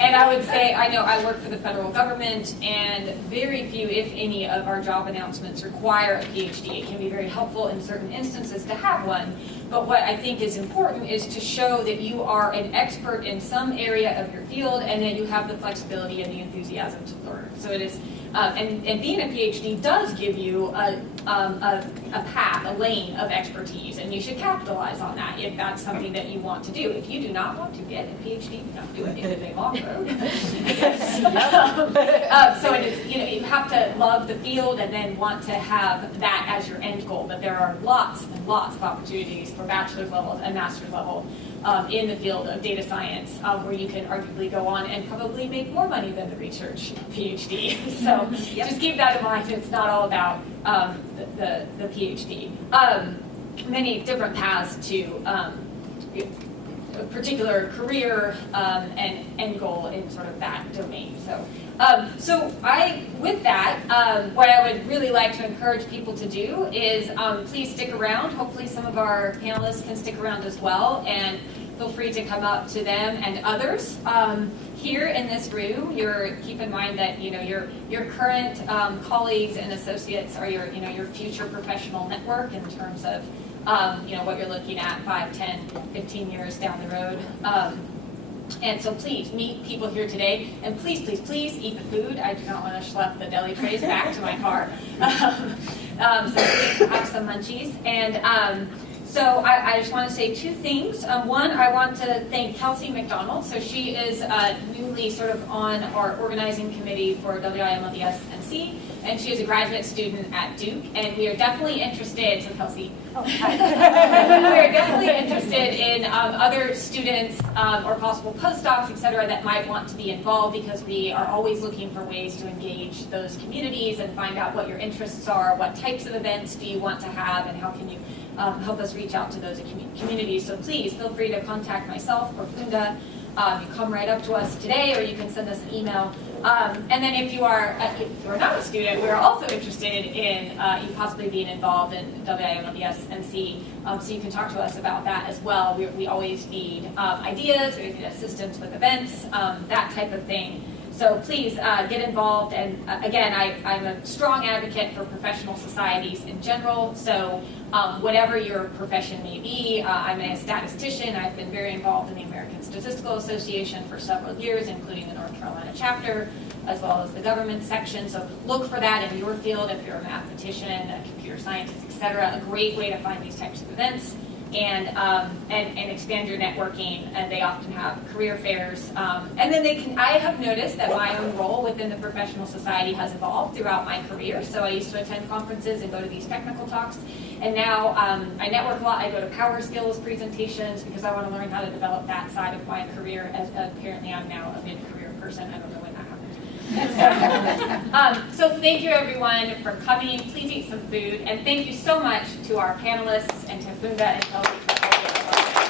And I would say, I know I work for the federal government, and very few, if any, of our job announcements require a PhD. It can be very helpful in certain instances to have one. But what I think is important is to show that you are an expert in some area of your field, and that you have the flexibility and the enthusiasm to learn. So it is And being a PhD does give you a path, a lane of expertise, and you should capitalize on that if that's something that you want to do. If you do not want to get a PhD, do not do it. It is a long road. So it is, you have to love the field and then want to have that as your end goal. But there are lots and lots of opportunities for bachelor's level and master's level in the field of data science, where you can arguably go on and probably make more money than the research PhD. So just keep that in mind. It's not all about the PhD. Many different paths to a particular career and end goal in sort of that domain. With that, what I would really like to encourage people to do is please stick around. Hopefully some of our panelists can stick around as well, and feel free to come up to them and others here in this room. Keep in mind that your current colleagues and associates are your future professional network in terms of what you're looking at 5, 10, 15 years down the road. And so please meet people here today, and please, please, please eat the food. I do not want to schlep the deli trays back to my car. So please have some munchies. And so I just want to say two things. One, I want to thank Kelsey McDonald. So she is newly sort of on our organizing committee for WiMLD SNC, and she is a graduate student at Duke. And we are definitely interested, so Kelsey, we are definitely interested in other students or possible postdocs, et cetera, that might want to be involved, because we are always looking for ways to engage those communities and find out what your interests are, what types of events do you want to have, and how can you help us reach out to those communities. So please feel free to contact myself or Funda. You come right up to us today, or you can send us an email. And then if you are not a student, we're also interested in you possibly being involved in WiMLD SNC, so you can talk to us about that as well. We always need ideas, we need assistance with events, that type of thing. So please get involved. And again, I'm a strong advocate for professional societies in general. So whatever your profession may be, I'm a statistician. I've been very involved in the American Statistical Association for several years, including the North Carolina chapter, as well as the government section. So look for that in your field if you're a mathematician, a computer scientist, et cetera. A great way to find these types of events. And expand your networking, and they often have career fairs. And then I have noticed that my own role within the professional society has evolved throughout my career. So I used to attend conferences and go to these technical talks. And now I network a lot. I go to power skills presentations because I want to learn how to develop that side of my career. As apparently I'm now a mid-career person. I don't know when that happened. So thank you everyone for coming. Please eat some food, and thank you so much to our panelists and to Funda and Kelly for all your work.